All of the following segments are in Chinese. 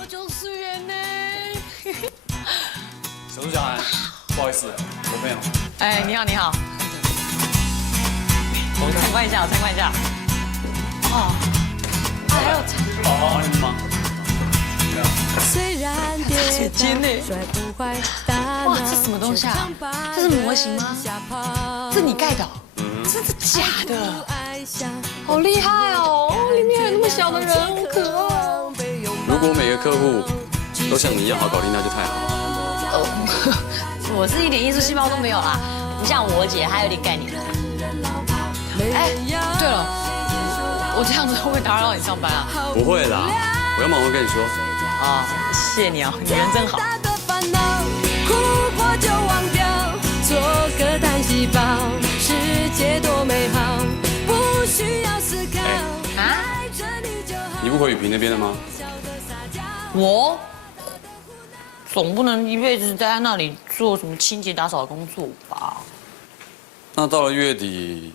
我就是圆呢。小苏小涵，不好意思，我朋友。哎，你好，你好。我参观一下，我参观一下。哦，还有茶具。哦，你忙。虽然水晶呢？摔不坏大哇，这什么东西啊？这是模型吗？这你盖的？真的假的？好厉害哦！里面有那么小的人，好可爱哦。如果每个客户都像你一样好搞定，那就太好了。我是一点艺术细胞都没有啦，不像我姐，还有点概念。哎，对了，我这样子会不会打扰你上班啊？不会啦，我要忙会跟你说。啊，谢谢你啊，你人真好。哭过就忘掉，做个单细胞，世界多美好，不需要思考。爱着你就好。你不回雨萍那边了吗？我总不能一辈子待在那里做什么清洁打扫的工作吧？那到了月底，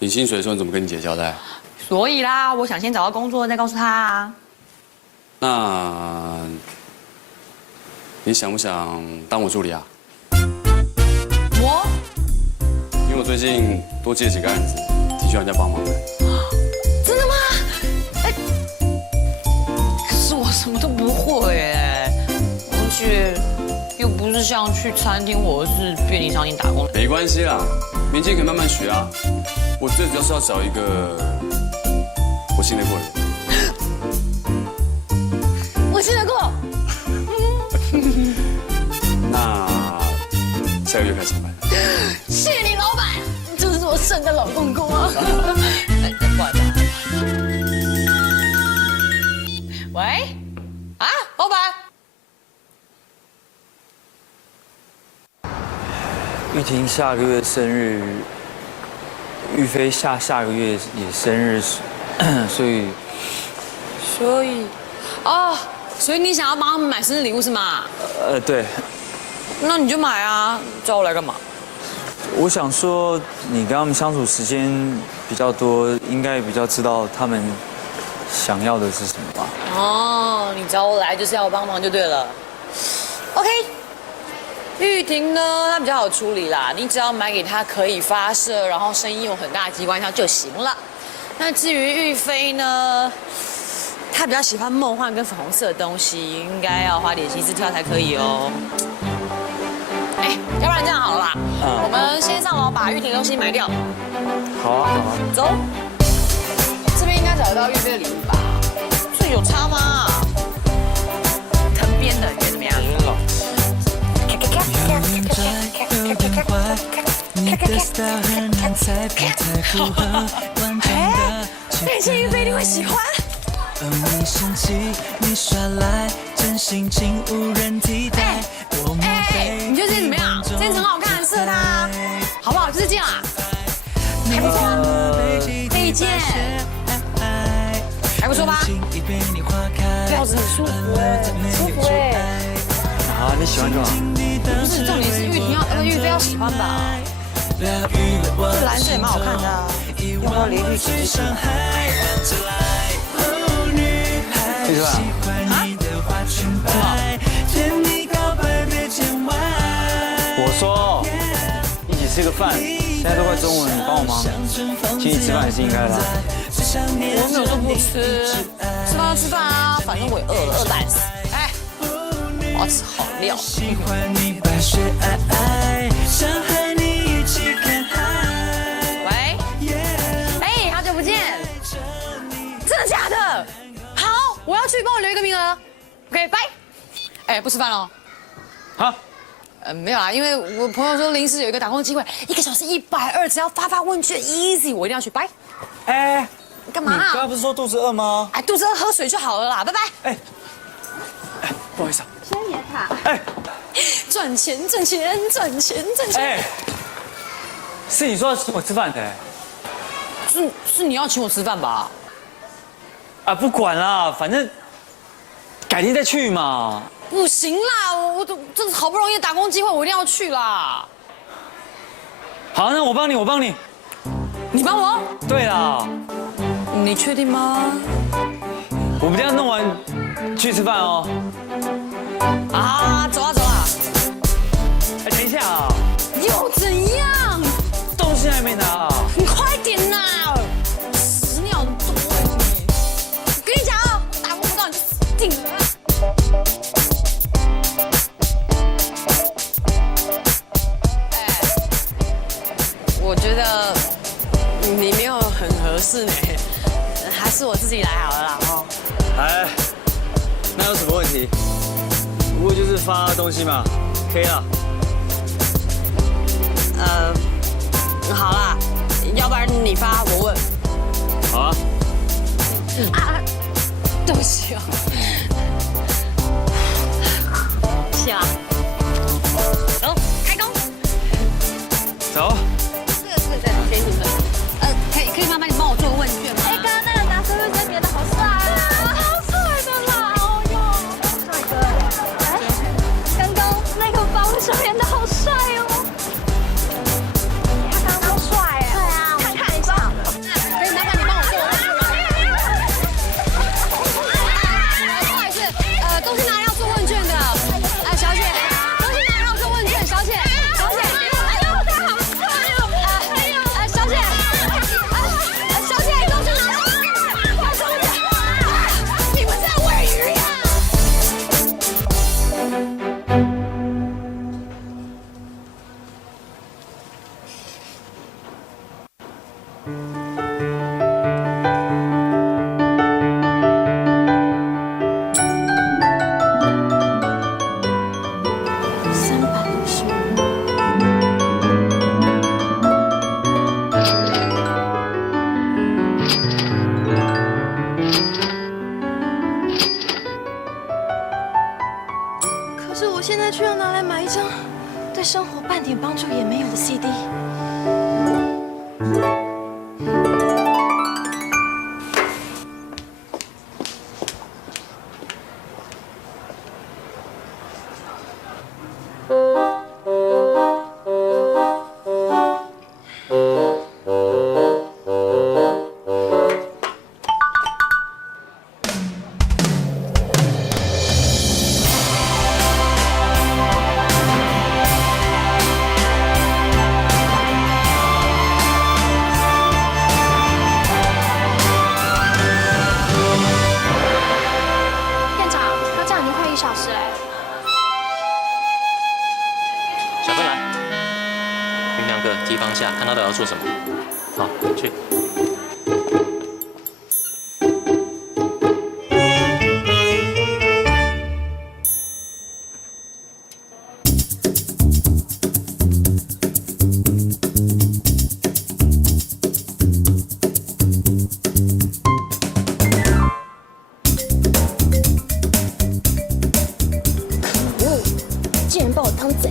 领薪水的时候，你怎么跟你姐交代？所以啦，我想先找到工作再告诉她啊。那你想不想当我助理啊？我因为我最近多接几个案子，挺需要人家帮忙的。真的吗？哎，可是我什么都不会哎，而且又不是像去餐厅或者是便利商店打工。没关系啦，明天可以慢慢学啊。我最主要是要找一个我信得过的人。我信得过。那下个月开始上班。谢谢你，老板，这是我圣诞老公公啊。哎，不好意思。喂，啊，老板。玉婷下个月生日，玉飞下个月也生日，所以，哦，所以你想要帮他们买生日礼物是吗？对，那你就买啊，叫我来干嘛？我想说你跟他们相处时间比较多，应该比较知道他们想要的是什么吧？哦，你找我来就是要我帮忙就对了。OK， 玉婷呢，她比较好处理啦，你只要买给她可以发射，然后声音有很大的机关枪就行了。那至于玉飞呢，她比较喜欢梦幻跟粉红色的东西，应该要花点心思挑才可以哦。哎，要不然这样好了啦，我们先上楼把玉婷的东西买掉。好啊，好啊。走，这边应该找得到玉飞的礼物吧？这有差吗？藤编的，你觉得怎么样？哎，那些玉飞一定会喜欢。你生气，你耍赖，真性情无人替代。你觉得这件怎么样？这件很好看，很适合他，好不好？就是这样啊，还不错啊，这一件还不错吧？料子很舒服哎，舒服哎。好，你喜欢就好。不是，重点是玉飞要喜欢吧？这蓝色也蛮好看的啊，要不要离绿旗子？玉飞啊？我说一起吃个饭，现在都快中午了，你帮我忙，请你吃饭也是应该的。我没有说不吃，吃饭就吃饭啊，反正我也饿了，饿半死。哎，我要吃好料。喂，哎，好久不见，真的假的？好，我要去，帮我留一个名额。OK， 拜。哎，不吃饭了。好。没有啦，因为我朋友说临时有一个打工机会，1个小时120，只要发问卷 ，easy， 我一定要去。拜。哎，干嘛？你刚刚不是说肚子饿吗？哎，肚子饿喝水就好了啦，拜拜。哎，不好意思啊。轩爷卡。哎，赚钱赚钱赚钱赚钱。哎，是你说要请我吃饭的。是你要请我吃饭吧？啊，不管啦，反正改天再去嘛。不行啦，我这好不容易的打工机会，我一定要去啦。好，那我帮你，你帮我？对啦，你确定吗？我们这样弄完，去吃饭哦。啊，走啊走啊！哎，等一下啊，又怎样？东西还没拿啊。你快点呐！屎尿多你！我跟你讲哦，打不到你就死定了。我觉得你没有很合适呢，还是我自己来好了啦哦。哎，那有什么问题？不过就是发东西嘛，可以了。好啦，要不然你发我问。好啊。啊，对不起哦。谢啦。走，开工。走。这个给你们。可以麻烦你帮我做个问卷吗？哎，刚刚那个拿身份证别的好帅啊，好帅的啦！哦哟，帅哥。哎，刚刚那个把我手编的好帅哦。他刚刚帅哎。对啊，看看一下。可以麻烦你帮我做个问卷吗？不好意思，东西拿来要做问卷的。小姐，东西拿来要做问卷，小姐。小姐，哎呦，他好帅哦！小姐。小姐，东西拿来，快收点！你们在喂鱼呀！可是我现在却要拿来买一张对生活半点帮助也没有的 CD。店长，他这样已经快1小时嘞。小芬来，你们两个提防下，看到底要做什么。好，去。竟然把我当贼！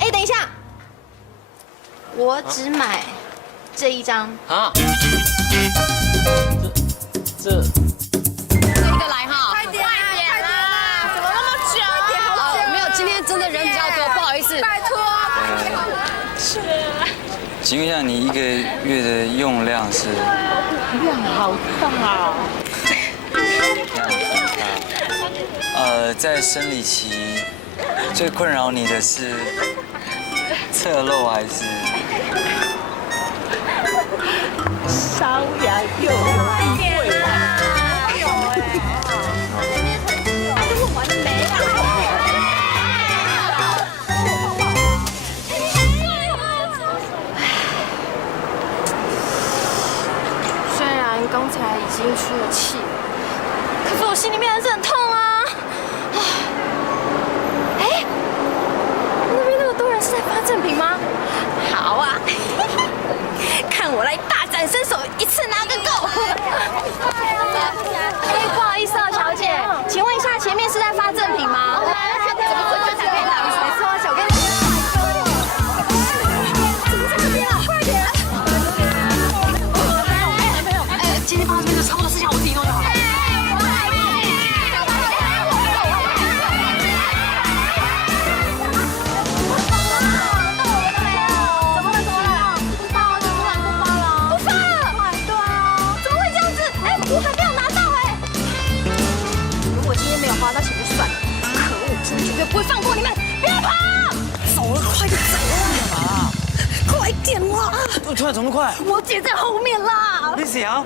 哎，等一下，我只买这一张。啊？这这一个来哈。快点啦！怎么那么久？快点，好久。没有，今天真的人比较多，不好意思。拜托。请问一下，你1个月的用量是？量好大哦。在生理期最困扰你的是侧漏还是？瘙痒又有异味啦。问完了没啊？虽然刚才已经出了气，可是我心里面还是很痛啊！哎，那边那么多人是在发赠品吗？好啊，看我来大展身手，一次拿个够！哎，不好意思啊，小姐，请问一下，前面是在发赠品吗？怎么会在这边啊？没错，小哥。怎么在这边啊？快点！突然怎么那么快？我姐在后面啦。你谁啊？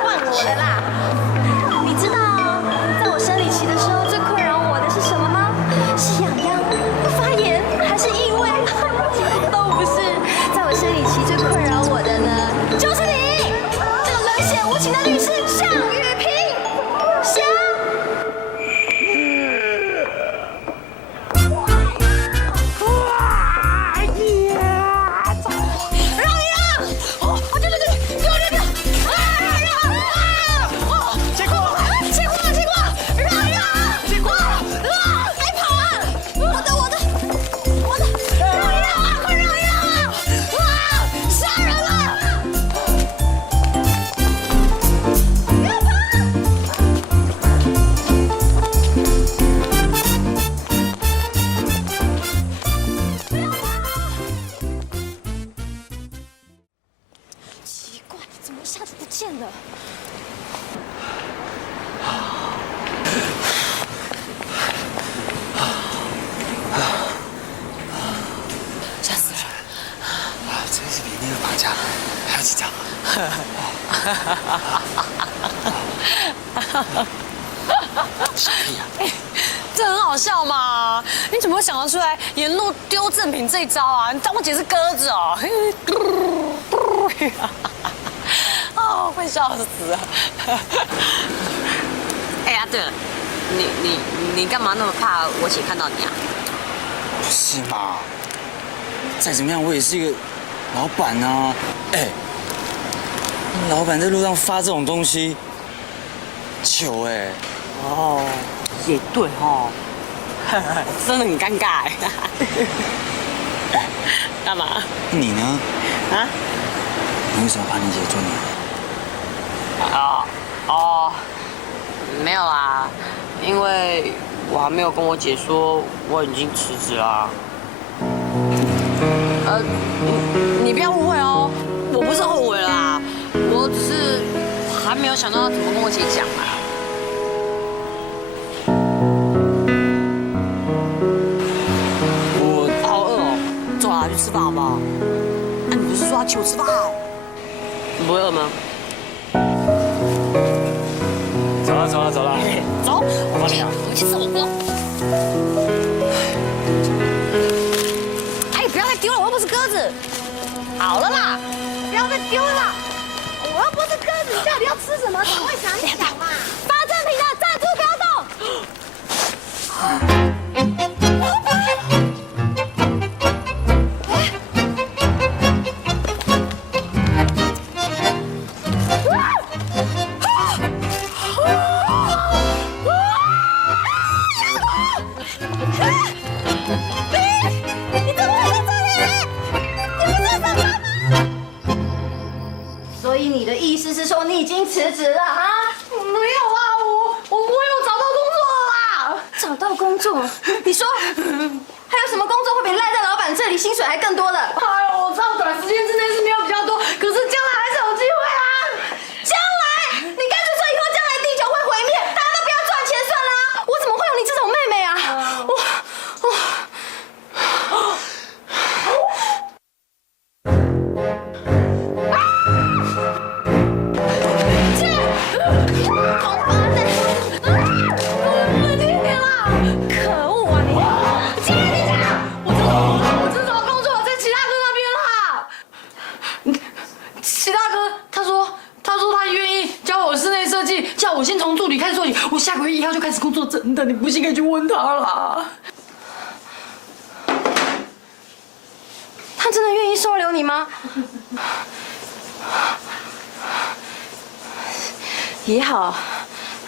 换我的啦。你知道在我生理期的时候最困扰我的是什么吗？是痒痒、发炎还是异味？都不是。在我生理期最困扰我的呢，就是你，这个冷血无情的律师向雨萍。香。奇怪，怎么一下子不见了？吓死了！这是比那个绑架还要紧张。可以啊。这很好笑嘛？你怎么会想得出来沿路丢赠品这一招啊？你当我姐是鸽子哦？哦，会笑死了。哎呀，对了，你干嘛那么怕我姐看到你啊？不是嘛？再怎么样，我也是一个老板啊。哎，老板在路上发这种东西，糗哎。哦，也对哦，真的很尴尬哎。干嘛？你呢？啊？你为什么怕你姐做你？没有啦，因为我还没有跟我姐说我已经辞职啦。你不要误会哦，我不是后悔啦，我只是还没有想到要怎么跟我姐讲啊。我好饿哦，走啊，去吃饭好不好？你不是说要请我吃饭？你不会饿吗？走了走了走了。走，我帮你啊，我们去吃火锅。哎，不要再丢了，我又不是鸽子。好了啦，不要再丢了啦，我又不是鸽子，你到底要吃什么？赶快想一想嘛。发赠品的站住，不要动。所以你的意思是说你已经辞职了啊？没有啊，我有找到工作了啦。找到工作？你说还有什么工作会比赖在老板这里薪水还更多的？哎呦，我知道短时间之内是没有比较多，可是将来还是有机会啊。将来？你干脆说以后将来地球会毁灭，大家都不要赚钱算了啊！我怎么会有你这种妹妹啊？叫我先从助理开始做起，我下个月1号就开始工作，真的，你不信可以去问他啦。他真的愿意收留你吗？也好，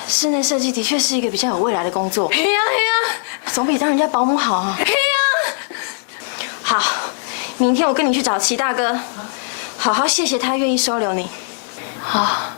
室内设计的确是一个比较有未来的工作。嘿呀，总比当人家保姆好啊。嘿呀，好，明天我跟你去找齐大哥，好好谢谢他愿意收留你。好。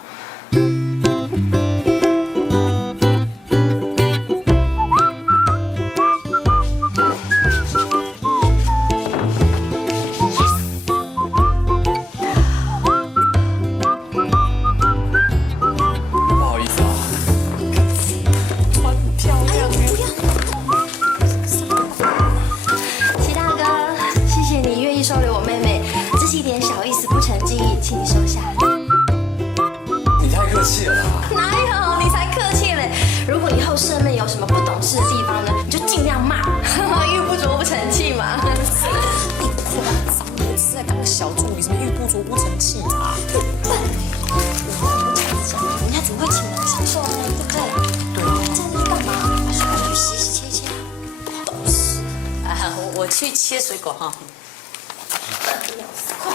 收留我妹妹，这是一点小意思，不成敬意，请你收下。你太客气了啦。哪有，你才客气嘞！如果以后社妹有什么不懂事的地方呢，你就尽量骂，玉不琢不成器嘛。你夸张，我只是在当个小助理，什么玉不琢不成器啊？人家怎么会请人享受呢？对不对？对。这样子去干嘛？把水果去洗洗切切啊。懂事。啊，我去切水果哈。快。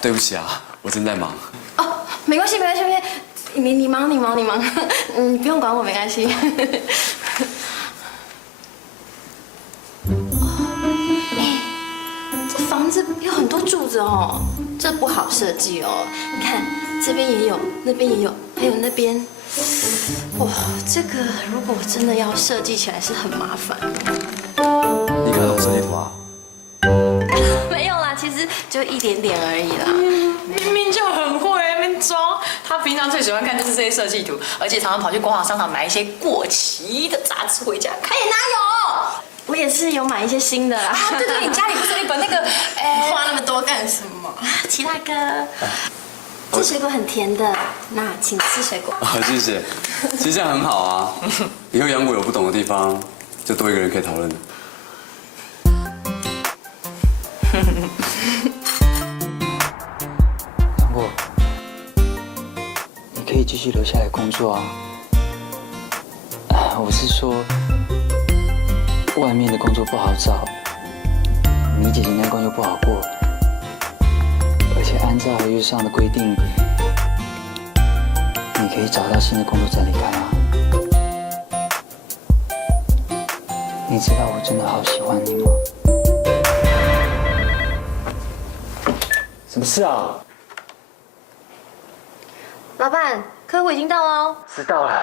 对不起啊，我正在忙。哦，没关系，没关系，你忙，你不用管我，没关系。这房子有很多柱子哦，这不好设计哦。你看，这边也有，那边也有，还有那边。哇，这个如果真的要设计起来是很麻烦。你看懂设计图啊？没有啦，其实就一点点而已啦。明明就很会那边装，他平常最喜欢看就是这些设计图，而且常常跑去光华商场买一些过期的杂志回家看。哪有？我也是有买一些新的啦。对对，你家里不是有一本那个，花那么多干什么？齐大哥，这水果很甜的，那请吃水果。啊，谢谢。其实这样很好啊，以后杨果有不懂的地方，就多一个人可以讨论了。杨果，你可以继续留下来工作啊。我是说，外面的工作不好找，你姐姐那关又不好过，而且按照合约上的规定，你可以找到新的工作再离开啊。你知道我真的好喜欢你吗？什么事啊？老板，客户已经到了哦。知道了。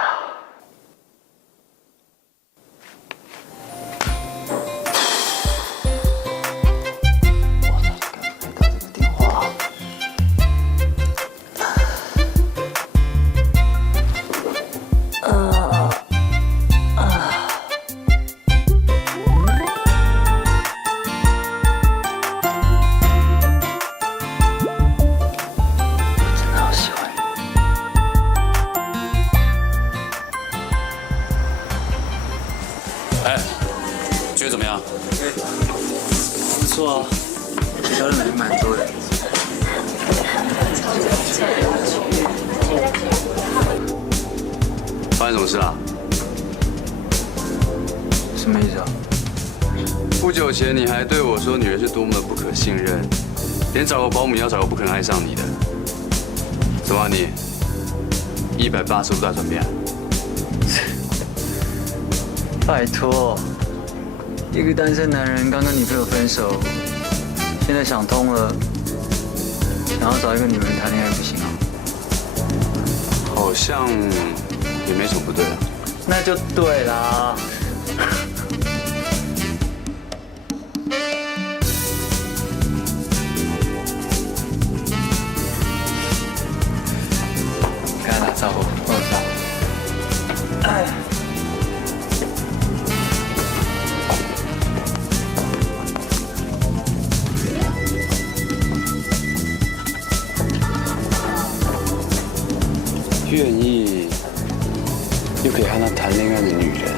觉得怎么样？不错啊，销量也蛮多的。发生什么事了？什么意思啊？不久前你还对我说女人是多么的不可信任，连找个保姆要找个不可能爱上你的。怎么你180度大转变？拜托，一个单身男人刚跟女朋友分手，现在想通了，想要找一个女人谈恋爱不行啊？好像也没什么不对啊。那就对啦。跟他打招呼，跟我打。哎。愿意又可以和他谈恋爱的女人，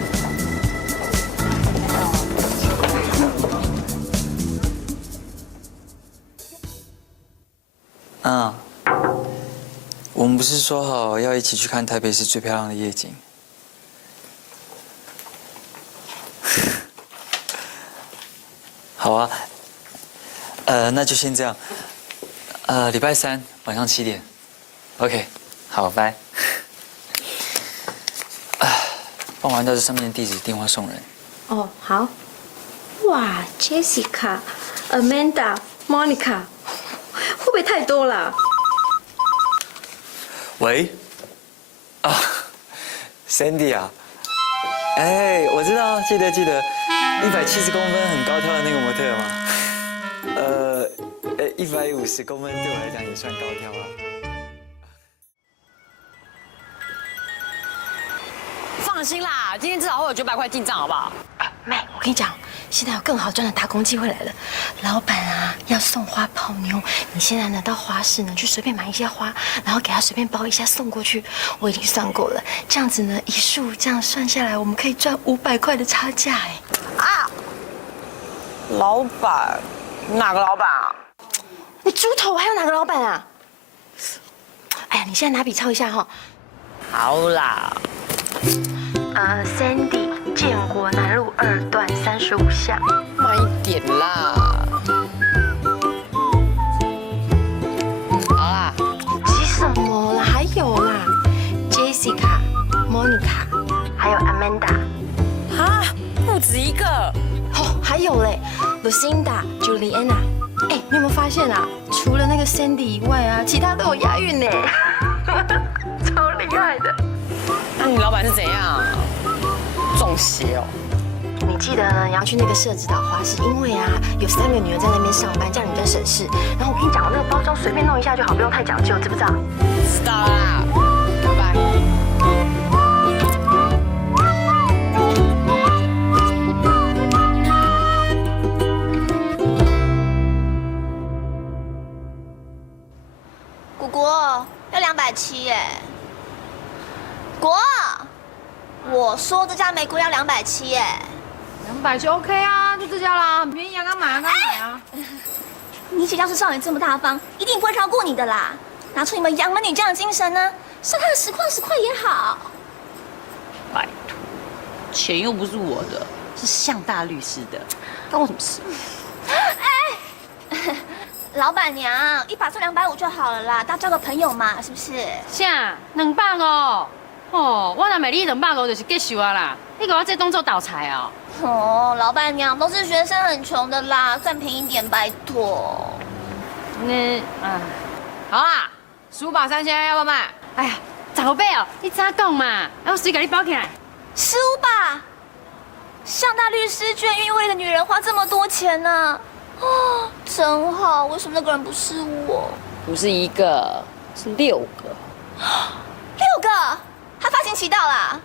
我们不是说好要一起去看台北市最漂亮的夜景？好啊，那就先这样。礼拜3晚上7点 ，OK， 好，拜。帮我按照这上面的地址、电话送人。哦，好。哇 ，Jessica、Amanda、Monica， 会不会太多了？喂，Sandy 啊，哎，我知道，记得，170公分很高挑的那个模特嘛。150公分对我来讲也算高挑啊。放心啦，今天至少会有900块进账，好不好？妹，我跟你讲，现在有更好赚的打工机会来了。老板啊，要送花泡妞，你现在呢到花市呢去随便买一些花，然后给他随便包一下送过去。我已经算过了，这样子呢一束这样算下来，我们可以赚500块的差价哎。啊，老板，哪个老板啊？你猪头，还有哪个老板啊？哎呀，你现在拿笔抄一下哈。好啦。Sandy， 建国南路2段35巷。慢一点啦。好啦。急什么啦？还有啦 ，Jessica、Monica， 还有 Amanda。啊，不止一个。哦，还有嘞 ，Lucinda、Juliana。哎，你有没有发现啊？除了那个 Sandy 以外啊，其他都有押韵呢，超厉害的。那你老板是怎样？中邪哦。你记得呢，你要去那个社指导花市，因为啊，有3个女人在那边上班，这样你比较省事。然后我跟你讲，那个包装随便弄一下就好，不用太讲究，知不知道？知道啦，拜拜。果果要270耶。果，我说这家玫瑰要270耶。200就 OK 啊，就这家啦，很便宜啊，刚买啊，刚买啊。你姐要是少爷这么大方，一定不会饶过你的啦。拿出你们杨门女将的精神呢，少他个10块也好。拜托，钱又不是我的，是向大律师的，关我什么事？哎，老板娘，100算250就好了啦，大家交个朋友嘛，是不是？啥？250哦？哦，我若卖你250就是结束啊啦！你给我这当做倒财哦？哦，老板娘都是学生，很穷的啦，赚便宜点，拜托。你啊，好啦，15把3000，要不要卖？哎呀，早备哦，你早讲嘛，我随给你包起来。 15把，向大律师居然愿意为一个女人花这么多钱呢？哦，真好，为什么那个人不是我？不是1个，是6个。6个，他发情期到啦。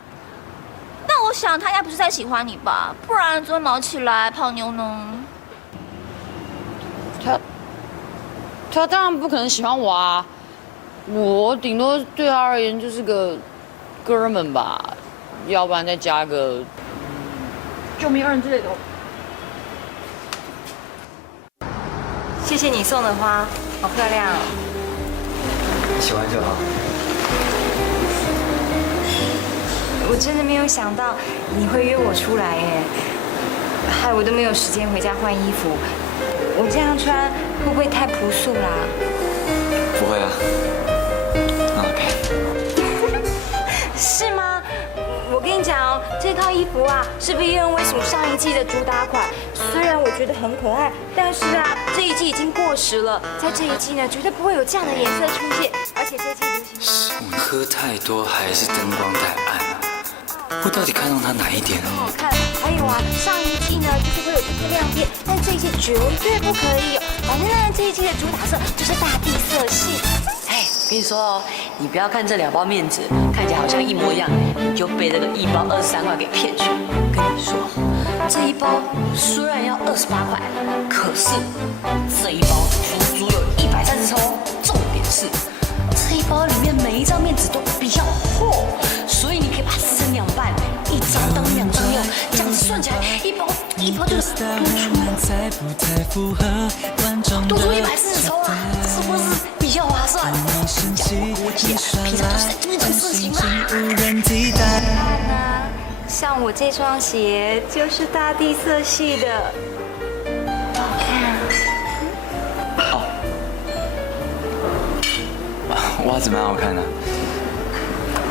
那我想他应该不是在喜欢你吧，不然怎么会毛起来泡妞呢？他当然不可能喜欢我啊，我顶多对他而言就是个哥们吧，要不然再加个救命恩人之类的。谢谢你送的花，好漂亮哦。喜欢就好。我真的没有想到你会约我出来耶，害我都没有时间回家换衣服。我这样穿会不会太朴素啦？不会啊，那 OK。是吗？我跟你讲哦，这套衣服啊是 VN 威属上一季的主打款，虽然我觉得很可爱，但是啊这一季已经过时了，在这一季呢绝对不会有这样的颜色出现，而且这一季流行。是我喝太多还是灯光太暗啊？我到底看中它哪一点呢？好看，还有啊，上一季呢就是会有这些亮点，但这一季绝对不可以有。反正呢这一季的主打色就是大地色系。哎，我跟你说哦，你不要看这2包面纸看起来好像一模一样，你就被这个1包23块给骗去了。跟你说，这1包虽然要28块，可是这1包足足有130抽。重点是这1包里面每一张面纸都比较厚，所以你可以把它撕成2半，1张当2张用，这样子算起来1包就是多出140抽啊，是不是比较划算？讲国际啊，平常就是在做这种事情啦。像我这双鞋就是大地色系的，好看。袜子蛮好看的。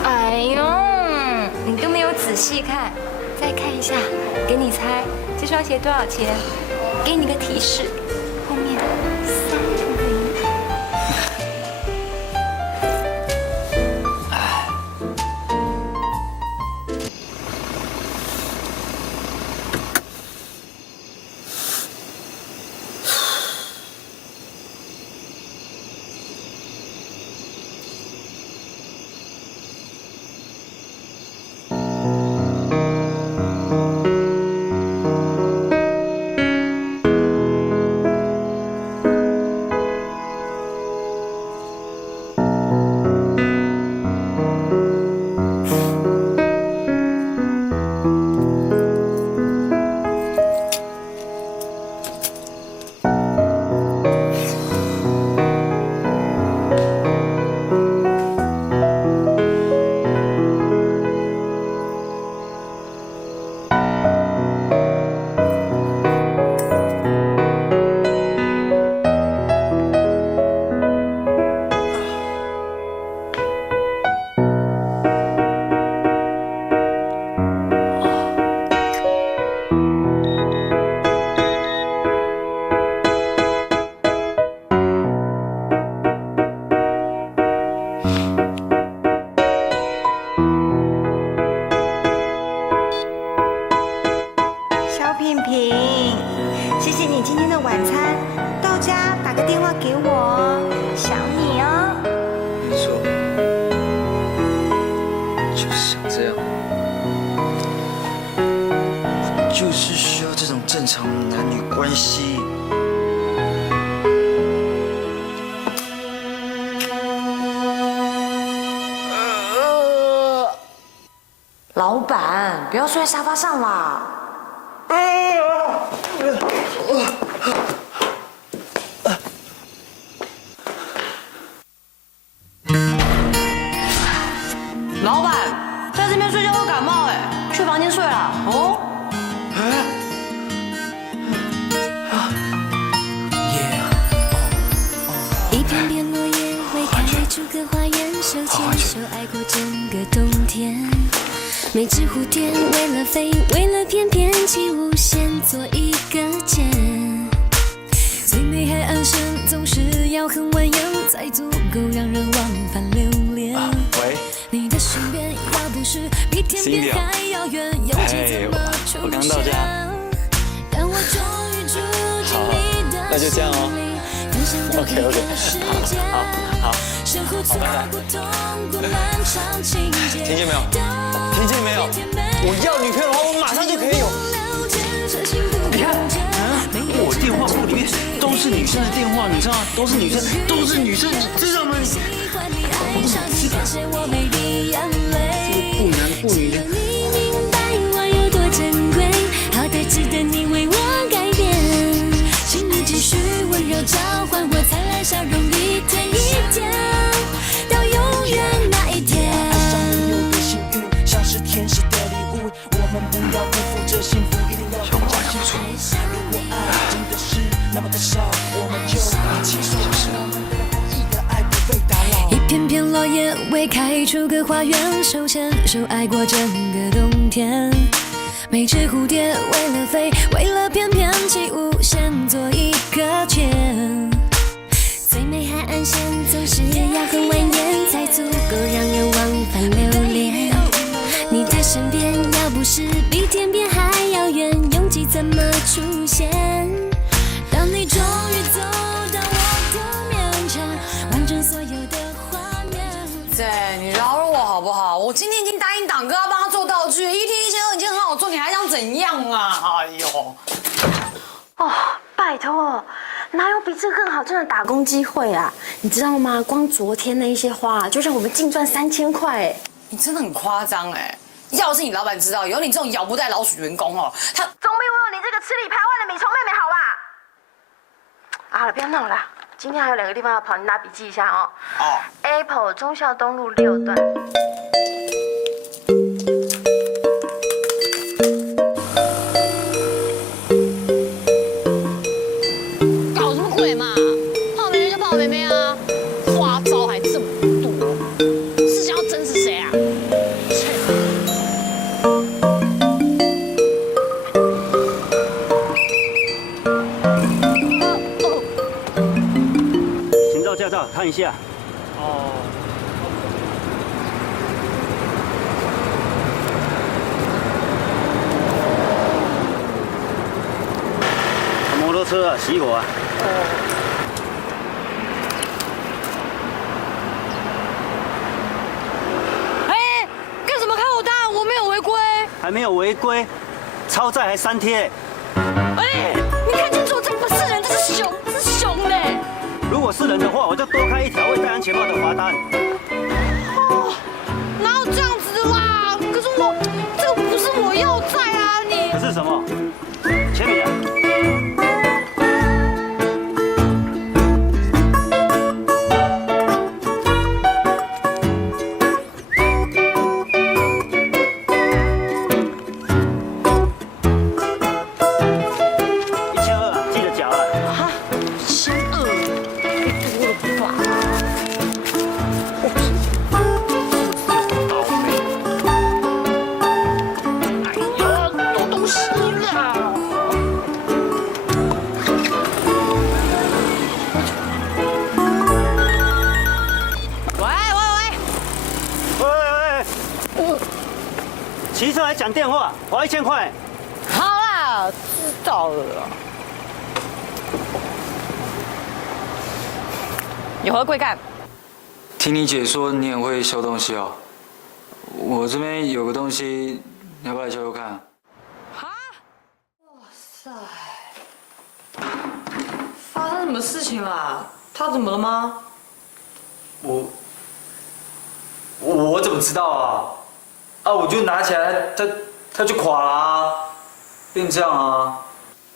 哎呦，你都没有仔细看，再看一下，给你猜这双鞋多少钱？给你个提示，后面350。就是想这样，就是需要这种正常男女关系。老板，不要睡在沙发上啦。老板，在这边睡觉会感冒哎，去房间睡啦。哦。一片片落叶会开出个花园，手牵手爱过整个冬天。每只蝴蝶为了飞，为了翩翩起舞，先做一个茧。最美海岸线总是要很蜿蜒，才足够让人往返流连。喂，你的身边要不是比天边还遥远，勇气怎么出现？我刚到家。让我终于住进你的那就这样哦。OK， 好，听见没有？听见没有？我要女朋友的话，我马上就可以有。你看，我电话簿里面都是女生的电话，你知道吗？都是女生，你知道吗？不男不女的。你明白我有多珍贵，好的值得你为我改变。请你继续温柔召唤我，灿烂笑容一天一天，到永远那一天。爱上你有多幸运，像是天使的礼物，我们不要辜负这幸福，一定要更加幸福。如果爱真的是那么的少，我们就一起守护我们的不易的爱不被打扰。一片片落叶为开出个花园，手牵手爱过整个冬天。每只蝴蝶为了飞，为了翩翩起舞，先做一个茧。最美海岸线总是要很蜿蜒，才足够让人往返流连。你的身边要不是比天边还遥远，勇气怎么出现？当你终于走到我的面前，完整所有的画面。对，你饶了我好不好？我今天已经答应党哥要帮他做道具，一天1000，2已经很好做，你还想怎样啊？哎呦！哦，拜托，哪有比这个更好赚的打工机会啊？你知道吗？光昨天那一些花，就让我们净赚3000块哎！你真的很夸张哎！要是你老板知道有你这种咬不带老鼠员工哦，他总比我有你这个吃里扒外的米虫妹妹好吧？好了，不要闹了，今天还有2个地方要跑，你拿笔记一下哦。哦。Apple 忠孝东路6段。搞什么鬼嘛？泡妹妹就泡妹妹啊，花招还这么多，是想要整死谁啊？行照驾照看一下。哦。摩托车啊，熄火啊。哎，干什么开我单？我没有违规。还没有违规，超载还3贴。哎，你看清楚，这不是人，这是熊，这是熊嘞。如果是人的话，我就多开1条未戴安全帽的罚单。哦，哪有这样子的啦？可是我这个不是我要载啊，你。可是什么？签名啊。骑车还讲电话，花1000块。好啦，知道了。有何贵干？听你姐说你很会修东西哦，我这边有个东西，你要不要来瞧瞧看？发生什么事情啦？他怎么了吗？我怎么知道啊？我就拿起来，它就垮了啊，变这样啊。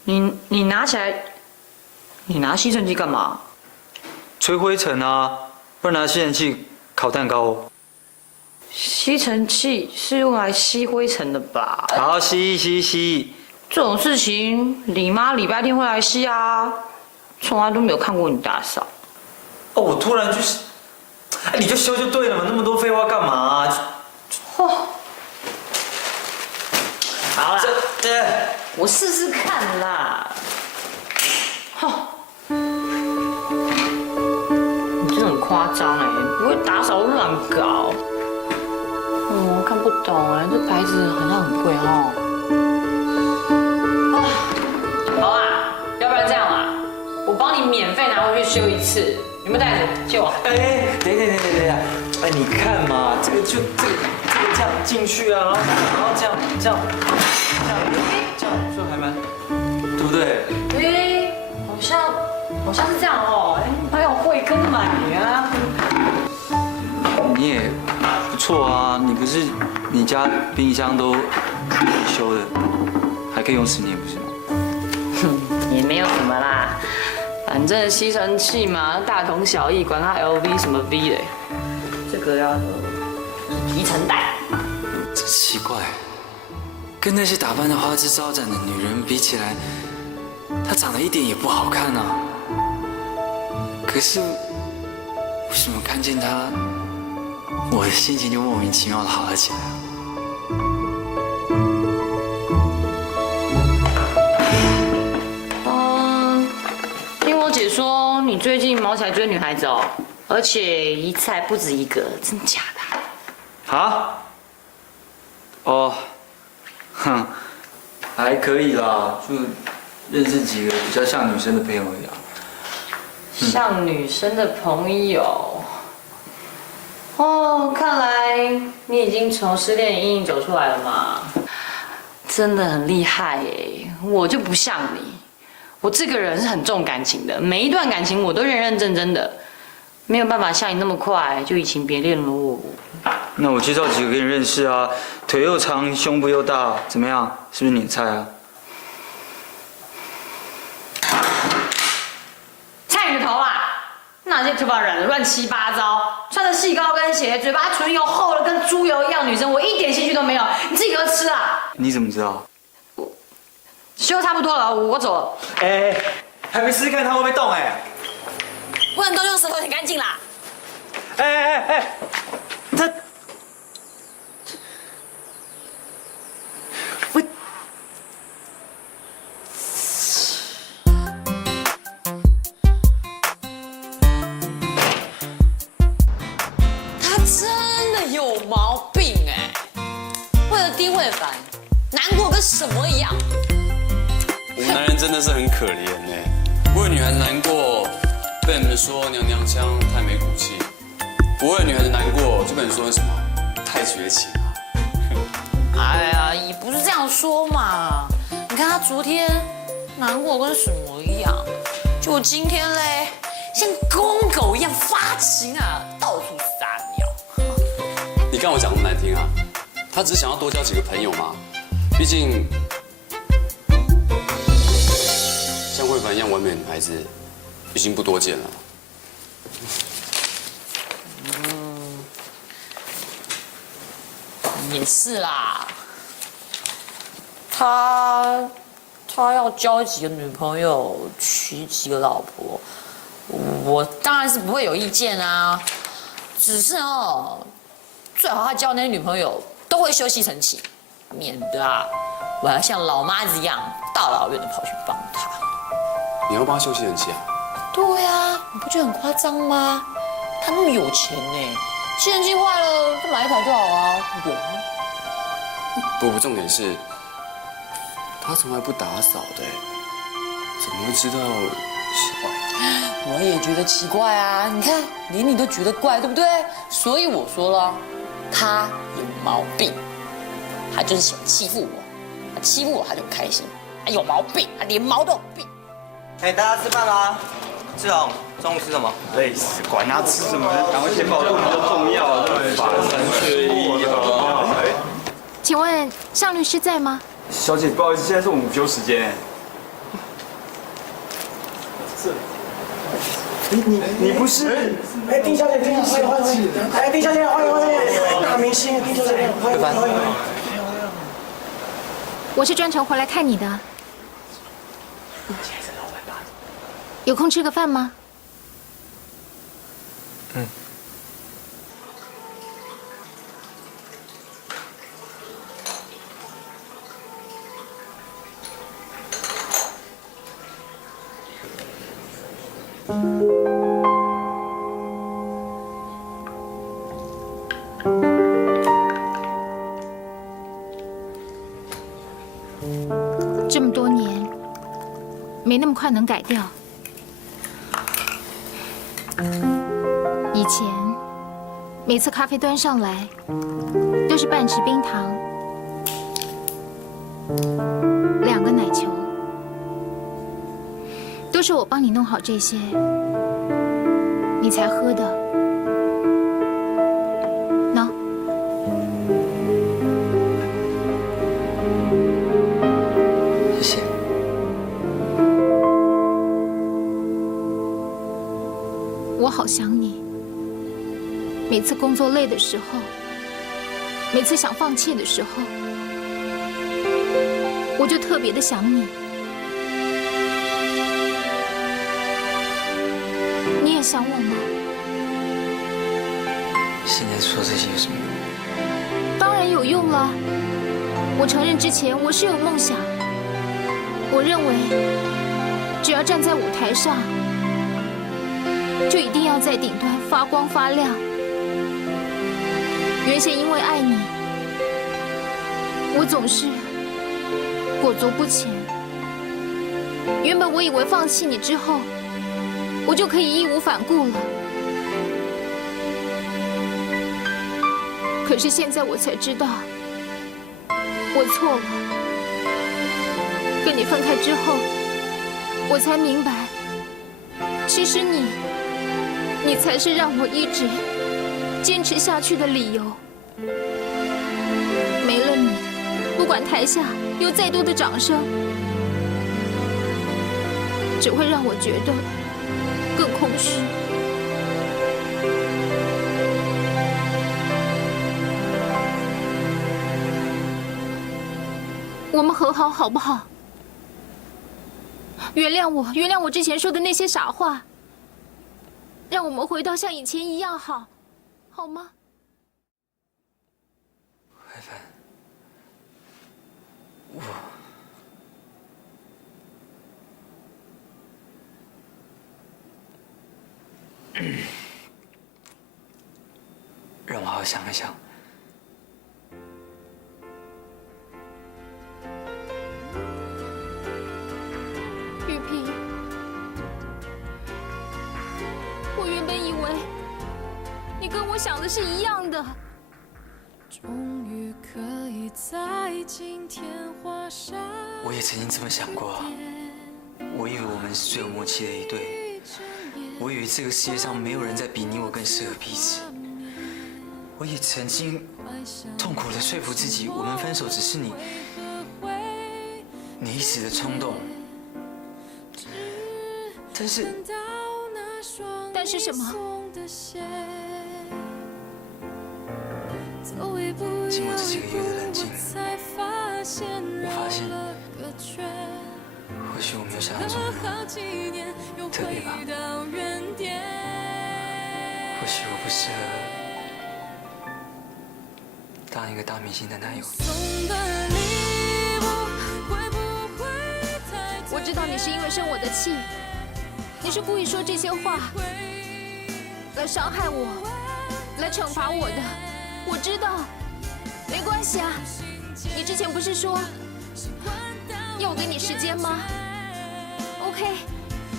你拿起来，你拿吸尘器干嘛？吹灰尘啊，不然拿吸尘器烤蛋糕。吸尘器是用来吸灰尘的吧？好，吸。这种事情，你妈礼拜天会来吸啊，从来都没有看过你打扫。我突然就是，你就修就对了嘛，那么多废话干嘛？好啦，这我试试看啦。你真的很夸张哎，不会打扫都乱搞。看不懂哎，这牌子好像很贵哦。好啦，要不然这样啦，我帮你免费拿回去修一次，有没有袋子？借我。等一下，你看嘛，这个这样进去啊，然后这样就还蛮，对不对？好像是这样哦，蛮有慧根嘛你啊。你也不错啊，你不是你家冰箱都修的，还可以用10年，不是吗？也没有什么啦，反正吸尘器嘛，大同小异，管它 LV 什么 V 的。这个要提成袋。真奇怪，跟那些打扮的花枝招展的女人比起来，她长得一点也不好看啊。可是为什么看见她，我的心情就莫名其妙的好了起来啊？听我姐说你最近毛起来追女孩子哦，而且一次还不止一个，真假的？啊？还可以啦，就认识几个比较像女生的朋友而已啊。像女生的朋友。看来你已经从失恋阴影走出来了嘛，真的很厉害耶！我就不像你，我这个人是很重感情的，每一段感情我都认认真真的，没有办法像你那么快就移情别恋喽。那我介绍几个给你认识啊，腿又长，胸部又大，怎么样？是不是你的菜啊？菜你的头啊！那些头发染得乱七八糟，穿着细高跟鞋，嘴巴唇油厚的跟猪油一样，女生我一点兴趣都没有，你自己给我吃啊！你怎么知道？修差不多了，我走了。还没试试看它会不会动不能都用舌头舔干净啦。它。真的有毛病哎！为了丁慧凡，难过跟什么一样？我们男人真的是很可怜哎，为了女孩子难过，被你们说娘娘腔太没骨气；不为了女孩子难过，就被你说什么太绝情啊。哎呀，也不是这样说嘛！你看他昨天难过跟什么一样，就我今天嘞，像公狗一样发情啊，到处撒尿。你看我讲那么难听啊，他只是想要多交几个朋友嘛。毕竟像慧凡一样完美的女孩子，已经不多见了。也是啦，他要交几个女朋友，娶几个老婆，我当然是不会有意见啊。只是最好他交那些女朋友都会修吸尘器，免得我要像老妈子一样大老远的跑去帮他。你要帮他修吸尘器啊？对啊，你不觉得很夸张吗？他那么有钱呢，吸尘器坏了就买一台就好啊，有吗？不，重点是，他从来不打扫的，怎么会知道洗坏？我也觉得奇怪啊，你看连你都觉得怪，对不对？所以我说了，他有毛病，他就是喜欢欺负我，他欺负我他就很开心，他有毛病，他连毛都有病。哎，大家吃饭啦！志宏，中午吃什么？累死，管他吃什么，赶快先报动比较重要，法三缺一啊！请问向律师在吗？小姐，不好意思，现在是我们午休时间。是。你不是？哎，丁小姐，丁小姐，欢迎！哎，丁小姐，欢迎！大明星，丁小姐，欢迎！我是专程回来看你的。有空吃个饭吗？嗯。这么多年，没那么快能改掉。以前每次咖啡端上来，都是半匙冰糖，2个奶球，都是我帮你弄好这些，你才喝的。喏，谢谢。我好想你。每次工作累的时候，每次想放弃的时候，我就特别的想你。你也想我吗？现在说这些有什么用？当然有用了。我承认之前我是有梦想，我认为只要站在舞台上，就一定要在顶端发光发亮。原先因为爱你，我总是裹足不前。原本我以为放弃你之后，我就可以义无反顾了。可是现在我才知道，我错了。跟你分开之后，我才明白，其实你才是让我一直坚持下去的理由。没了你，不管台下有再多的掌声，只会让我觉得更空虚。我们和好好不好？原谅我，原谅我之前说的那些傻话，让我们回到像以前一样好，好吗？海帆，让我好好想一想。玉萍，我原本以为你跟我想的是一样的。我也曾经这么想过啊，我以为我们是最有默契的一对，我以为这个世界上没有人再比你我更适合彼此。我也曾经痛苦地说服自己，我们分手只是你一时的冲动。但是什么？经过这几个月的冷静，我发现，或许我没有想象中的特别吧。或许我不适合当一个大明星的男友。我知道你是因为生我的气，你是故意说这些话来伤害我，来惩罚我的。我知道，没关系啊。你之前不是说要我给你时间吗 ？OK，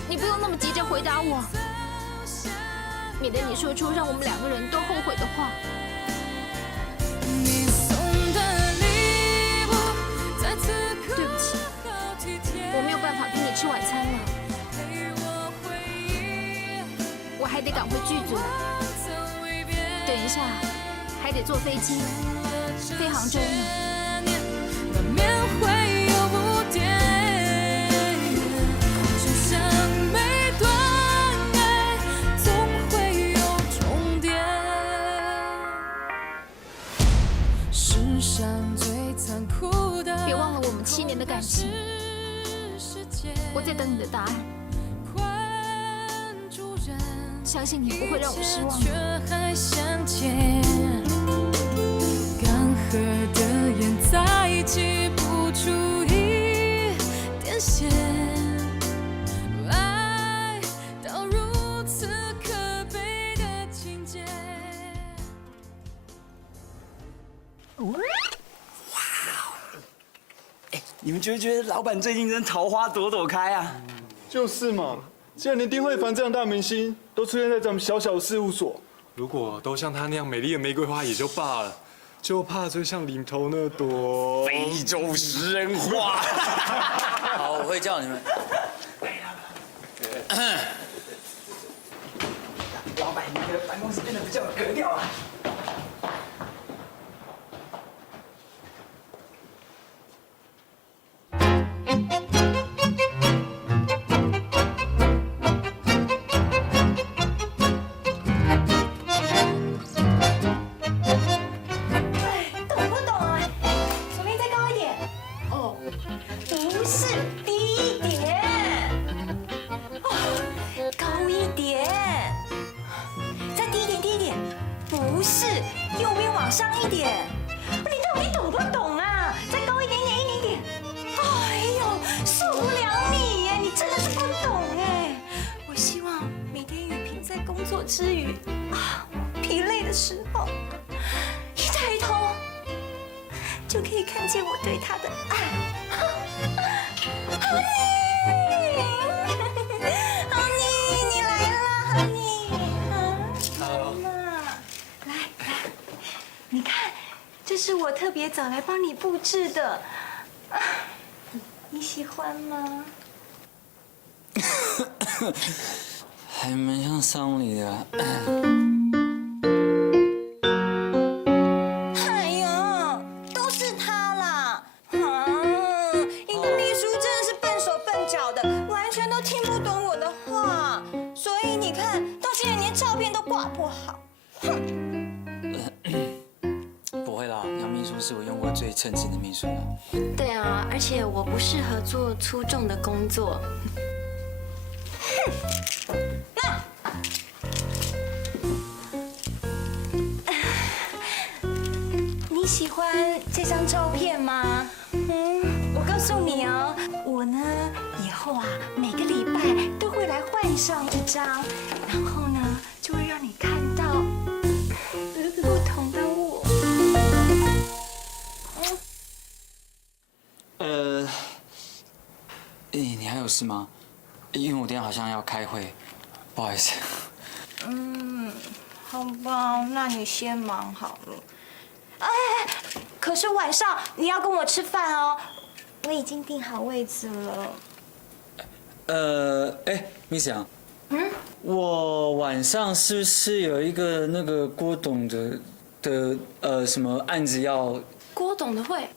你不用那么急着回答我，免得你说出让我们2个人都后悔的话。坐飞机飞杭州呢。难免会有不迭，就像每段爱总会有终点。世上最残酷的，别忘了我们7年的感情，我在等你的答案。相信你不会让我失望的。干涸的眼再挤不出一点血，爱到如此可悲的情节。你们觉不觉得老板最近真桃花朵朵开啊？就是嘛，既然连丁慧凡这样大明星都出现在咱们小小的事务所，如果都像她那样美丽的玫瑰花也就罢了，就怕追上里头那朵非洲食人花。好，我会叫你们。老板，你的办公室变得比较有格调啊。之余疲累的时候，一抬头就可以看见我对他的爱。Honey， 你来了 ，Honey。好嘛，来，你看，这是我特别找来帮你布置的，你喜欢吗？还蛮像丧礼的。哎呦，都是他啦！你的秘书真的是笨手笨脚的，完全都听不懂我的话，所以你看到现在连照片都挂不好。不会啦，杨秘书是我用过最称职的秘书了。对啊，而且我不适合做粗重的工作。你喜欢这张照片吗？我告诉你哦，我呢以后啊每个礼拜都会来换上一张，然后呢就会让你看到不同的我。你还有事吗？因为我等一下好像要开会，不好意思。好吧，那你先忙好了。哎，可是晚上你要跟我吃饭哦，我已经订好位置了。Miss 杨，我晚上是不是有一个那个郭董的什么案子要？郭董的会？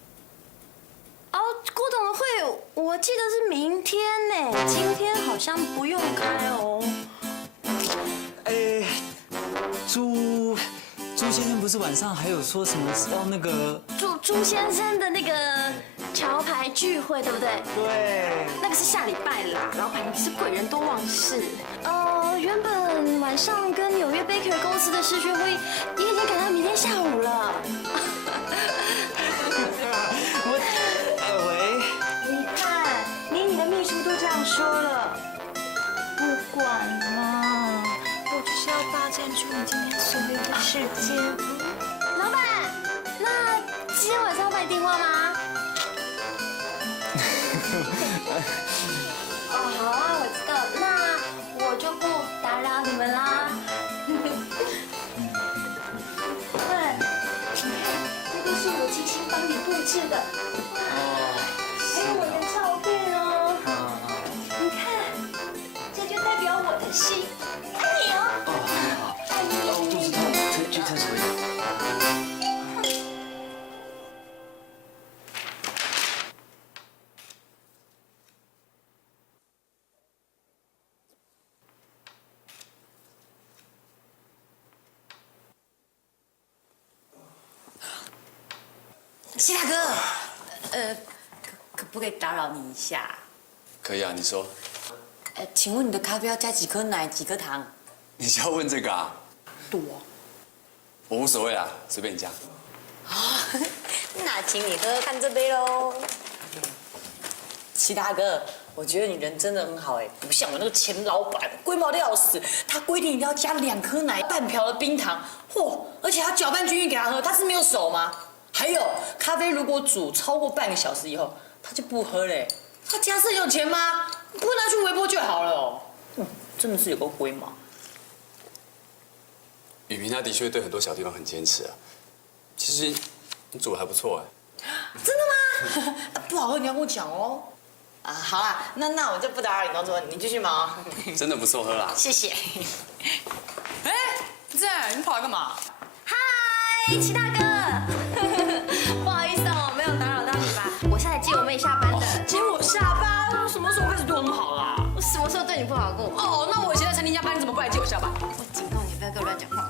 哦，郭董的会，我记得是明天呢，今天好像不用开哦。朱先生不是晚上还有说什么要那个朱先生的那个桥牌聚会，对不对？对，那个是下礼拜啦。老板，你是贵人多忘事。原本晚上跟纽约 Baker 公司的视讯会议也已经改到明天下午了。你看，连你的秘书都这样说了，不管嘛，我就是要霸占住你今天所有的时间。老板，那今天晚上帮你订货吗？好啊，我知道，那我就不打扰你们啦。对，你看，这都是我精心帮你布置的。还有我的照片哦。你看，这就代表我的心。爱你哦。爱你。肚子痛，去厕所一下。谢大哥，可不可以打扰你一下？可以啊，你说。请问你的咖啡要加几颗奶、几颗糖？你是要问这个啊？多。我无所谓啦，随便你加。那请你喝喝看这杯喽。齐大哥，我觉得你人真的很好哎，不像我那个前老板，龟毛的要死。他规定一定要加2颗奶、半瓢的冰糖，而且他搅拌均匀给他喝，他是没有手吗？还有，咖啡如果煮超过半个小时以后，他就不喝嘞。他家是很有钱吗？不拿去微波就好了哦。真的是有个龟毛。雨萍她的确对很多小地方很坚持啊。其实你煮的还不错哎。真的吗？不好喝你要跟我讲哦。好啦，那我就不打扰你工作，你继续忙。真的不错喝啦。谢谢。这你跑来干嘛？嗨，齐大哥，不好意思哦，没有打扰到你吧？我是来接我妹下班的。接我下班？什么时候开始对我那么好啦？我什么时候对你不好过？哦，那我以前在餐厅加班，你怎么不来接我下班？我警告你，不要给我乱讲话。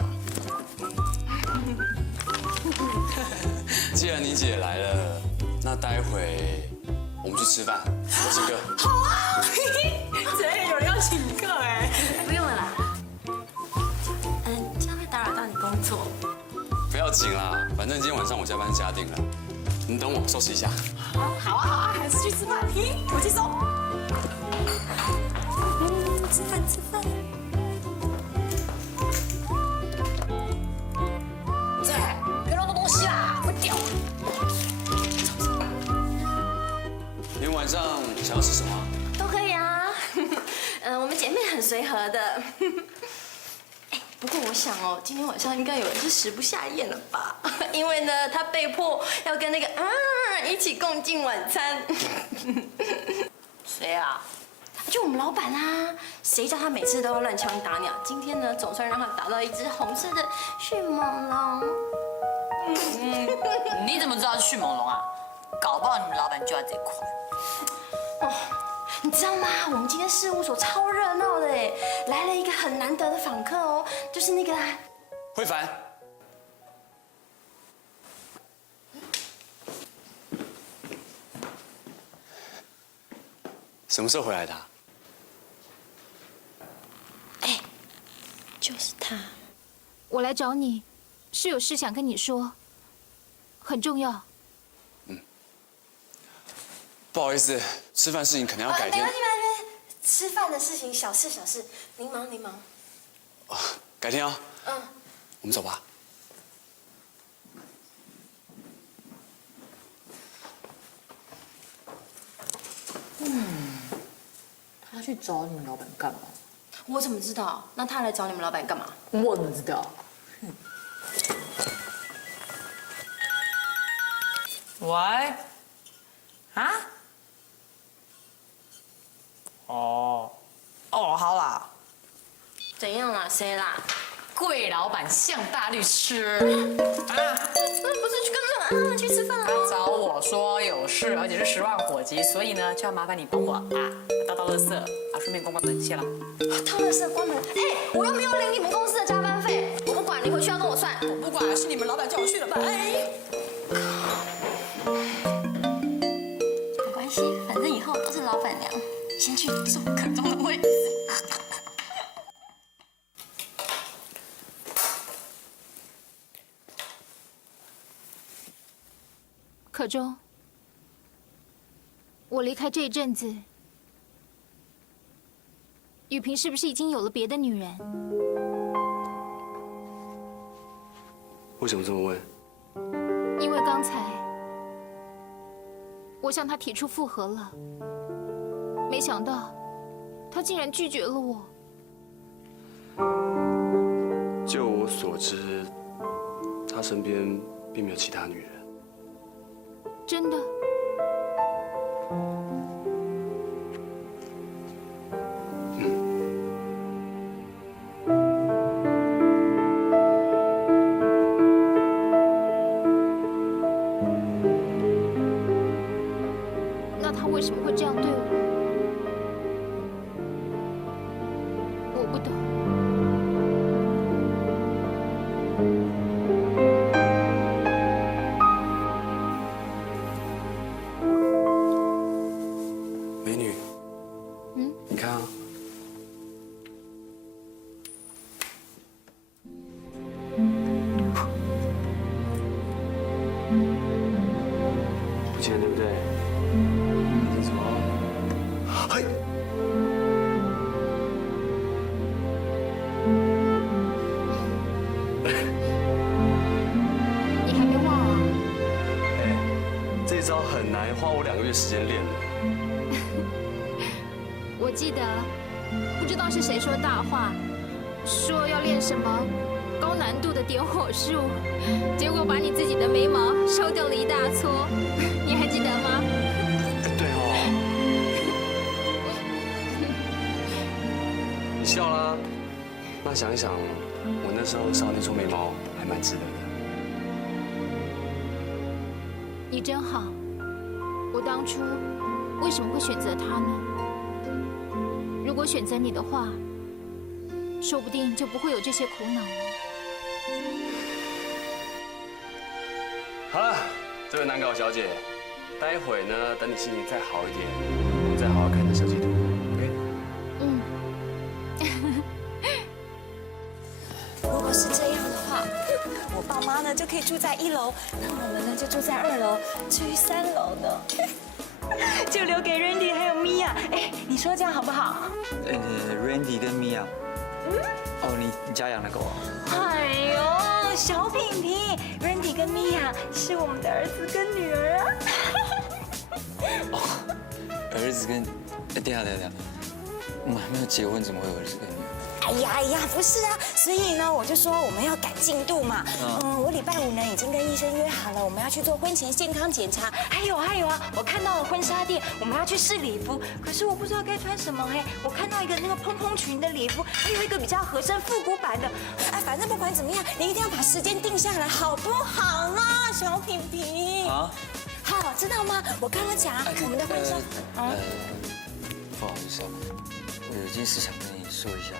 既然你姐来了，那待会我们去吃饭，我请客。好啊，这有人要请客哎。不用了啦。这样会打扰到你工作。不要紧啦，反正今天晚上我加班加定了，你等我收拾一下。好啊，还是去吃饭。我去收。吃饭吃饭。别乱动东西啦，会掉。你们晚上想要吃什么？都可以啊。我们姐妹很随和的。不过我想哦，今天晚上应该有人是食不下咽了吧？因为呢，她被迫要跟那个一起共进晚餐。谁啊？就我们老板啊，谁叫他每次都要乱枪打鸟？今天呢，总算让他打到一只红色的迅猛龙。你怎么知道是迅猛龙啊？搞不好你们老板就要这块。哦，你知道吗？我们今天事务所超热闹的哎，来了一个很难得的访客哦，就是那个慧凡。什么时候回来的？就是他。我来找你，是有事想跟你说，很重要。不好意思，吃饭事情可能要改天。没关系，没关系，吃饭的事情小事小事，您忙您忙。改天啊。我们走吧。他去找你们老板干嘛？我怎么知道？那他来找你们老板干嘛？我怎么知道？喂？啊？好啦。怎样啦？谁啦？贵老板向大律师。那不是去跟那个去吃饭了？他找我说有事，而且是10万火急，所以呢就要麻烦你帮我倒垃圾，顺便关关门，谢了。倒垃圾关门？我又没有领你们公司的加班费，我不管，你回去要跟我算。我不管，是你们老板叫我去的吧？没关系，反正以后都是老板娘，先去坐可中的位置。可中，我离开这一阵子，雨萍是不是已经有了别的女人？为什么这么问？因为刚才我向她提出复合了，没想到她竟然拒绝了我。就我所知，他身边并没有其他女人。真的？那他为什么会这样对我？我不懂。情了，对不对？记住哦。嘿。你还没忘啊？哎，这招很难，花我2个月时间练的。我记得，不知道是谁说大话，说要练什么高难度的点火术，结果把你自己的眉毛烧掉了一大撮，你还记得吗？对哦。你笑啦？那想一想，我那时候烧那撮眉毛还蛮值得的。你真好，我当初为什么会选择他呢？如果选择你的话，说不定就不会有这些苦恼了。好了，这位难搞小姐，待会呢，等你心情再好一点，我们再好好看这设计图 ，OK？ 如果是这样的话，我爸妈呢就可以住在1楼，那我们呢就住在2楼，至于3楼呢，就留给 Randy 还有 Mia。哎，你说这样好不好Randy 跟 Mia。哦，你家养的狗啊？哎呦，小品品 ，Randy 跟 Mia 是我们的儿子跟女儿啊。哦，儿子跟……等下，我们还没有结婚，怎么会有儿子跟女儿？哎呀，不是啊，所以呢，我就说我们要赶进度嘛。我礼拜5呢已经跟医生约好了，我们要去做婚前健康检查。还有啊，我看到了婚纱店，我们要去试礼服，可是我不知道该穿什么。我看到一个那个蓬蓬裙的礼服，还有一个比较合身复古版的。哎，反正不管怎么样，你一定要把时间定下来，好不好呢，小品品？啊，好，知道吗？我刚刚讲我们的婚纱。不好意思，我有件事想跟你说一下。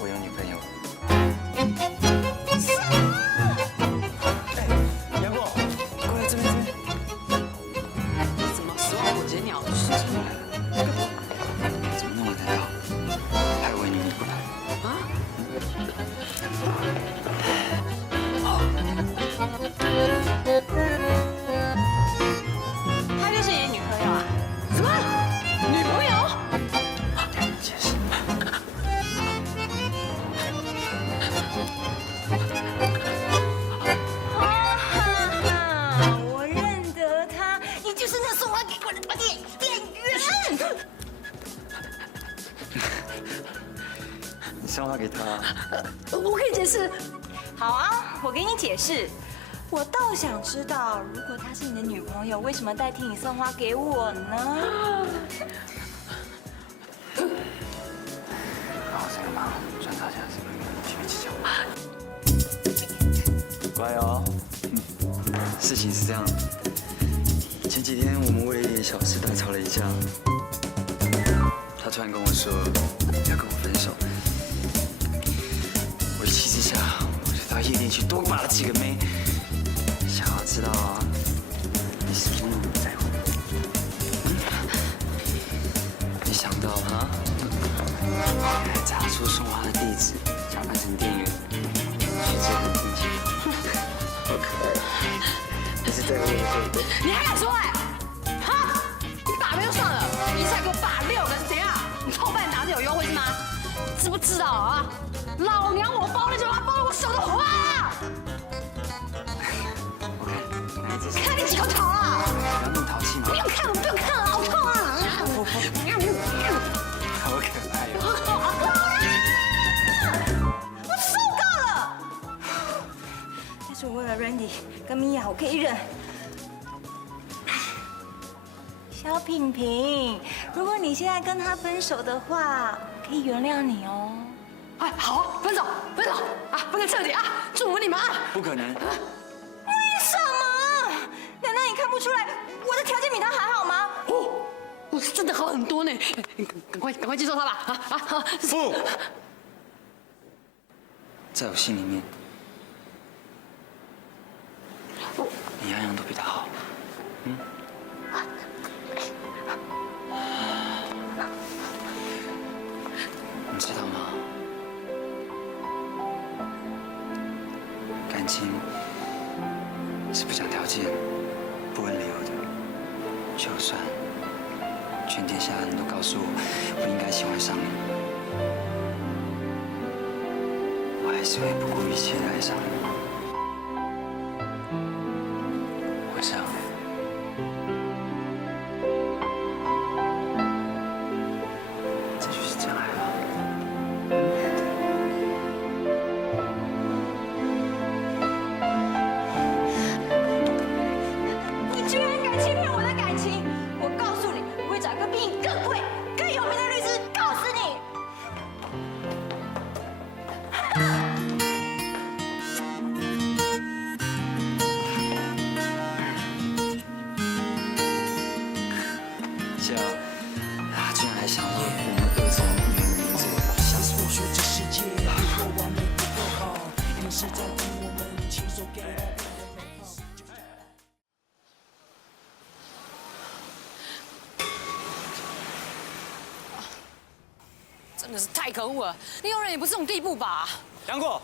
我有女朋友。哎，杨过，过来这边。怎么10万火急鸟的事情？怎么那么难搞？还以为你不来。她就是你的女朋友啊？什么？女朋友？解释。我认得他，你就是那送花给我的店员。你送花给他？我可以解释。好啊，我给你解释。我倒想知道，如果她是你的女朋友，为什么代替你送花给我呢？好，这个忙，转达一下这个去计较。乖哦。事情是这样，前几天我们为了一点小事大吵了一架，他突然跟我说要跟我分手，我一气之下，我就到夜店去多把了几个妹，想要知道你是不是那么在乎我。没想到啊，你还查出送花的地址，假扮成店员，学着很亲切，好可爱。还是在乎我对不对？你还敢说哈？你把妹就算了，一下给我把6个是怎样？你后半拿着有优惠是吗？知不知道啊？老娘我包那句话包了我手都花了。看你几口吵了？不要那么淘气嘛！不用看了，好痛啊！好可爱哟！我受够了。但是我为了 Randy 跟 Mia， 我可以忍。小品品，如果你现在跟他分手的话，可以原谅你哦。哎，好，分手啊，分个彻底啊！祝福你们啊！不可能。为什么？难道你看不出来我的条件比他还好吗？我是真的好很多呢，赶快接受他吧！不，在我心里面，你样样都比他好。你知道吗？感情是不讲条条件、不问理由的，就算全天下人都告诉我不应该喜欢上你，我还是会不顾一切的爱上你。我想，这就是真爱吧。你居然敢欺骗我的感情！我告诉你，我会找一个比你更贵、更有名的律师告死你！就居然还想我们恶作剧的名字，像是我说这世界不够完美不够好，你是在替我们亲手给我。真的是太可恶了！利用人也不是这种地步吧？杨过，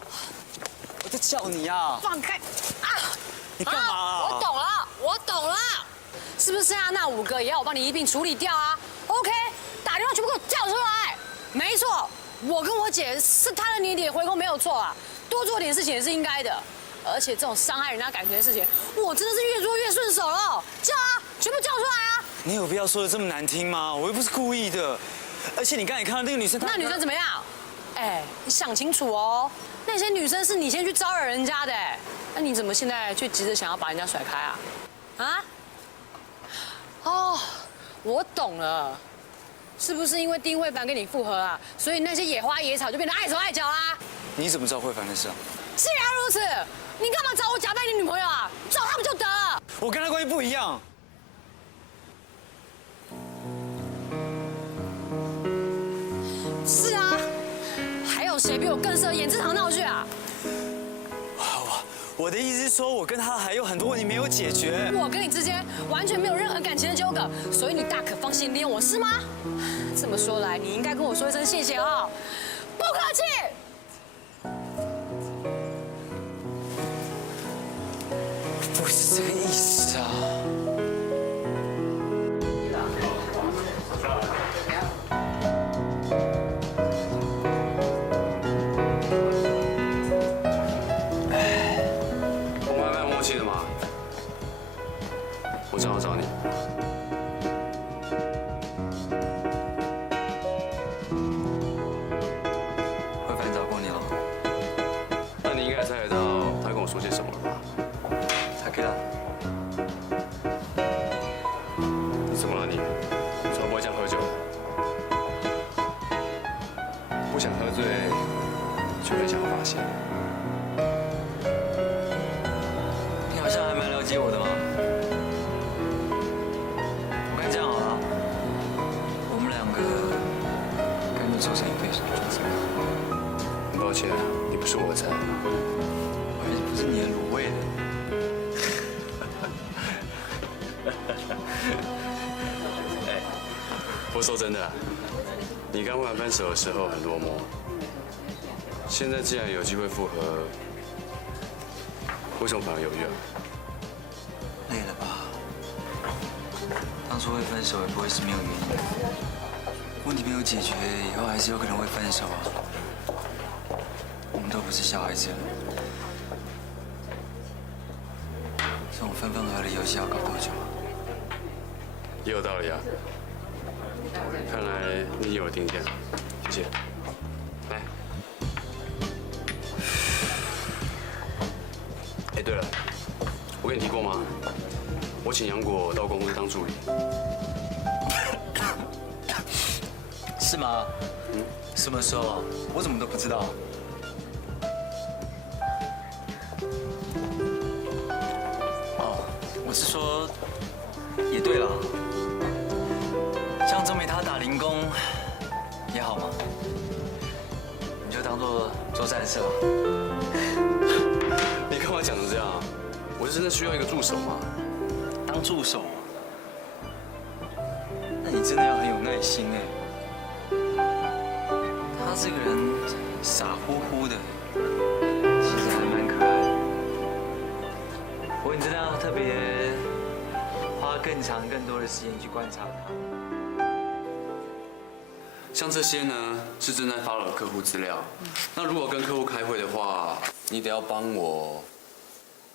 我在叫你啊！放开！啊！你干嘛啊？我懂了，我懂了，是不是剩下那5个也要我帮你一并处理掉啊 ？OK， 打电话全部给我叫出来！没错，我跟我姐是贪了你一点回扣没有错啊，多做点事情也是应该的。而且这种伤害人家感情的事情，我真的是越做越顺手了。叫啊，全部叫出来啊！你有必要说的这么难听吗？我又不是故意的。而且你刚才看到那个女生，那女生怎么样？哎，你想清楚哦，那些女生是你先去招惹人家的，那你怎么现在却急着想要把人家甩开啊？啊？哦，我懂了，是不是因为丁慧凡跟你复合啊，所以那些野花野草就变得碍手碍脚啦？你怎么知道慧凡的事啊？既然如此，你干嘛找我假扮你女朋友啊？找他不就得了？我跟他关系不一样。是啊，还有谁比我更适合演这场闹剧啊？我的意思是说，我跟他还有很多问题没有解决。我跟你之间完全没有任何感情的纠葛，所以你大可放心利用我，是吗？这么说来，你应该跟我说一声谢谢啊！不客气。不是这个意思啊。我正好找你。慧凡找过你了？那你应该猜得到他跟我说些什么了吧？猜对了。怎么了你？怎么不会想喝酒？不想喝醉，就很想要发泄。你好像还蛮了解我的嘛。做成一对手，很抱歉，你不是我的菜，我也不是你的卤味的。哎，我说真的，你刚跟分手的时候很落寞，现在既然有机会复合，为什么反而犹豫啊？累了吧？当初会分手也不会是没有原因的。问题没有解决，以后还是有可能会分手啊。我们都不是小孩子了，这种分分合合的游戏要搞多久啊？也有道理啊。看来你有了定见，谢谢。来。哎，对了，我跟你提过吗？我请杨果到公司当助理。是吗？嗯，什么时候啊？我怎么都不知道。哦，我是说，也对了，这样证明他打零工也好嘛，你就当做做善事吧。你干嘛讲成这样啊？我是真的需要一个助手嘛。当助手？那你真的要很有耐心哎。他这个人傻乎乎的，其实还蛮可爱的。不过你真的要特别花更长、更多的时间去观察他。像这些呢，是正在发了客户资料。那如果跟客户开会的话，你得要帮我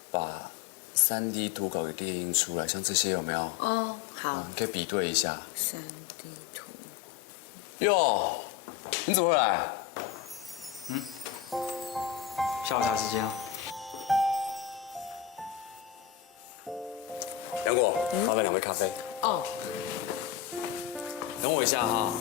把3D 图稿给列印出来。像这些有没有？哦，好，你可以比对一下。3D 图。哟，你怎么会来？下午茶时间啊。杨果，麻烦2杯咖啡。哦。等我一下哈。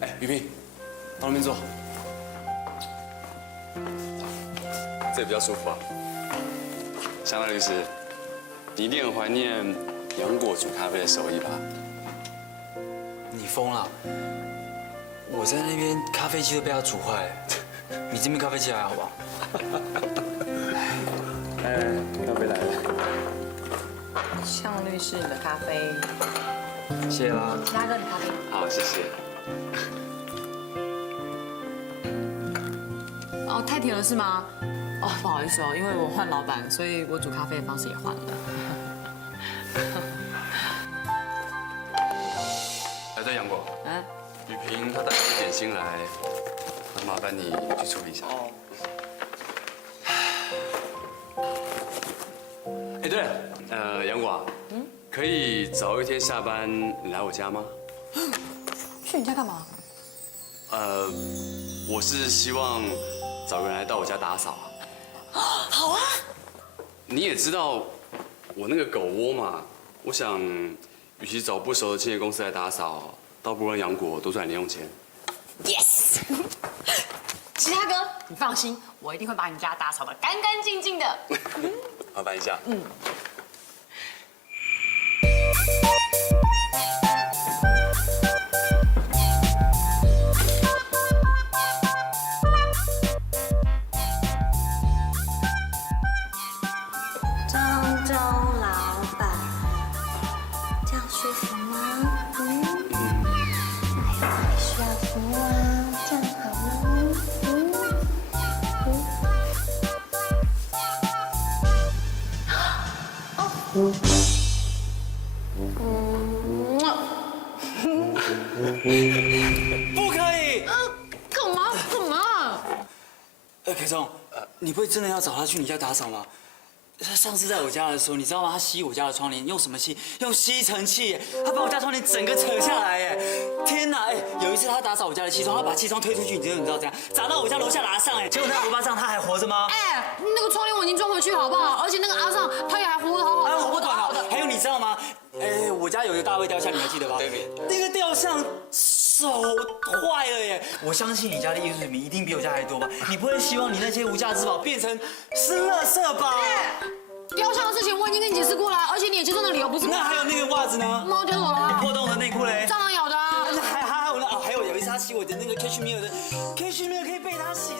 哎，雨萍，到那边坐，这里比较舒服啊。香奈律师，你一定很怀念杨果煮咖啡的手艺吧？你疯了！我在那边咖啡机都被他煮坏了，你这边咖啡机还好吧？哎，咖啡来了。向律师，你的咖啡。谢啦。拉哥，你咖啡。好，谢谢。哦，太甜了是吗？哦，不好意思哦，因为我换老板，所以我煮咖啡的方式也换了。哎，对，杨果。雨萍她带了点心来，那麻烦你去处理一下。哦。哎，对了，杨果啊，可以早一天下班你来我家吗？去你家干嘛？我是希望找个人来到我家打扫啊。好啊。你也知道我那个狗窝嘛，我想，与其找不熟的清洁公司来打扫，倒不如让杨果多赚点零用钱。Yes。其他哥，你放心，我一定会把你家打扫得干干净净的。麻烦一下。周老板，这样舒服吗？需要服务啊，这样好吗？不可以！干嘛？干嘛？裴总，你不会真的要找他去你家打扫吗？他上次在我家的时候，你知道吗？他吸我家的窗帘，用什么吸？用吸尘器，他把我家窗帘整个扯下来，哎，天哪，哎，有一次他打扫我家的气窗，他把气窗推出去，你知道这样，砸到我家楼下拿上，哎，结果那罗巴桑他还活着吗？哎，那个窗帘我已经装回去，好不好？而且那个阿尚他也还活得好好的。哎，我不管了。还有你知道吗？哎，我家有一个大卫雕像，你还记得吧？对。那个雕像手坏了耶！我相信你家的艺术水平一定比我家还多吧？你不会希望你那些无价之宝变成是垃圾吧？雕像的事情我已经跟你解释过了，而且你也接受那理由不是？那还有那个袜子呢？猫丢走了。你破洞的内裤嘞？蟑螂咬的。还有呢？哦，还有一次他洗我的那个 cashmere 可以被他洗。